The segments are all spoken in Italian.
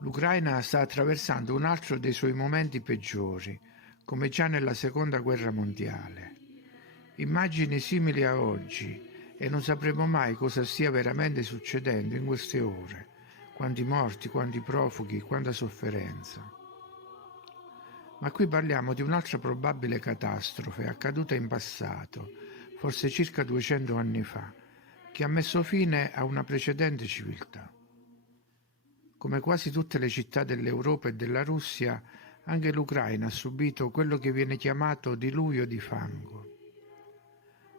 L'Ucraina sta attraversando un altro dei suoi momenti peggiori, come già nella Seconda Guerra Mondiale. Immagini simili a oggi e non sapremo mai cosa stia veramente succedendo in queste ore, quanti morti, quanti profughi, quanta sofferenza. Ma qui parliamo di un'altra probabile catastrofe accaduta in passato, forse circa 200 anni fa, che ha messo fine a una precedente civiltà. Come quasi tutte le città dell'Europa e della Russia, anche l'Ucraina ha subito quello che viene chiamato diluvio di fango.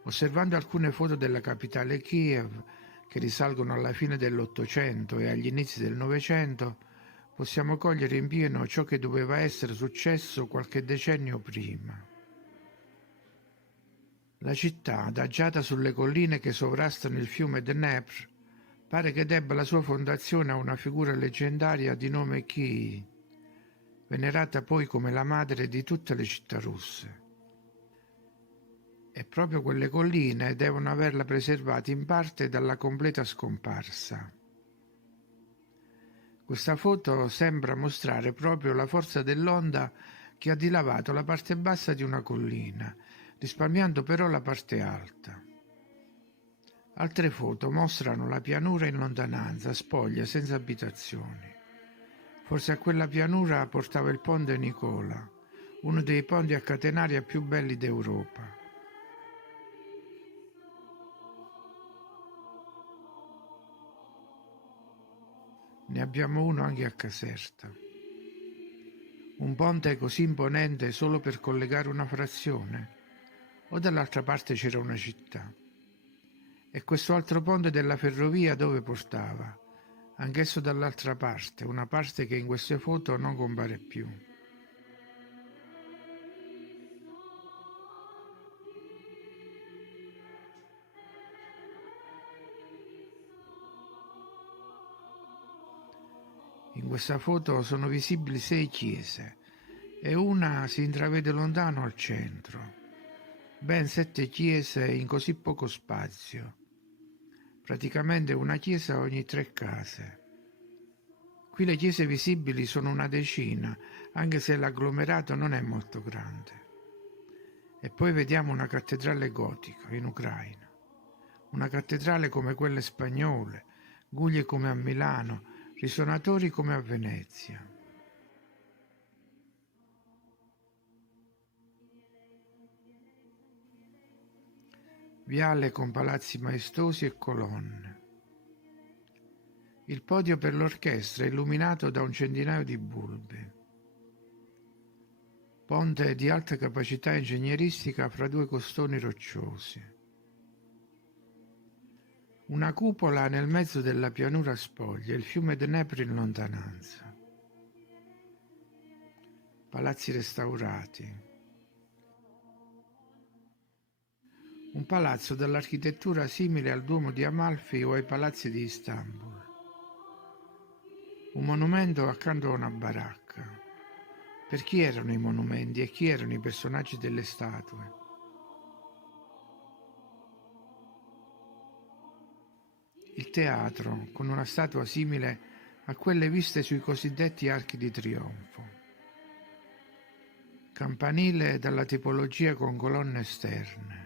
Osservando alcune foto della capitale Kiev, che risalgono alla fine dell'Ottocento e agli inizi del Novecento, possiamo cogliere in pieno ciò che doveva essere successo qualche decennio prima. La città, adagiata sulle colline che sovrastano il fiume Dnepr, pare che debba la sua fondazione a una figura leggendaria di nome Kii, venerata poi come la madre di tutte le città russe. E proprio quelle colline devono averla preservata in parte dalla completa scomparsa. Questa foto sembra mostrare proprio la forza dell'onda che ha dilavato la parte bassa di una collina, risparmiando però la parte alta. Altre foto mostrano la pianura in lontananza, spoglia, senza abitazioni. Forse a quella pianura portava il ponte Nicola, uno dei ponti a catenaria più belli d'Europa. Ne abbiamo uno anche a Caserta. Un ponte così imponente solo per collegare una frazione? O dall'altra parte c'era una città? E questo altro ponte della ferrovia dove portava? Anch'esso dall'altra parte, una parte che in queste foto non compare più. In questa foto sono visibili 6 chiese e una si intravede lontano al centro. Ben 7 chiese in così poco spazio. Praticamente una chiesa ogni 3 case. Qui le chiese visibili sono una decina, anche se l'agglomerato non è molto grande. E poi vediamo una cattedrale gotica in Ucraina. Una cattedrale come quelle spagnole, guglie come a Milano, risuonatori come a Venezia. Viale con palazzi maestosi e colonne. Il podio per l'orchestra è illuminato da un centinaio di bulbi. Ponte di alta capacità ingegneristica fra 2 costoni rocciosi. Una cupola nel mezzo della pianura spoglia, il fiume Dnepr in lontananza. Palazzi restaurati. Un palazzo dall'architettura simile al Duomo di Amalfi o ai palazzi di Istanbul. Un monumento accanto a una baracca. Per chi erano i monumenti e chi erano i personaggi delle statue? Il teatro, con una statua simile a quelle viste sui cosiddetti archi di trionfo. Campanile dalla tipologia con colonne esterne.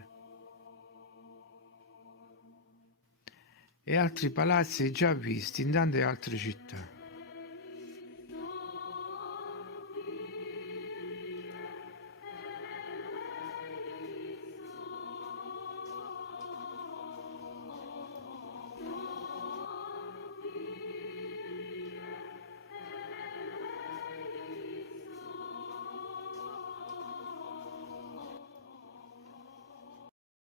E altri palazzi già visti in tante altre città.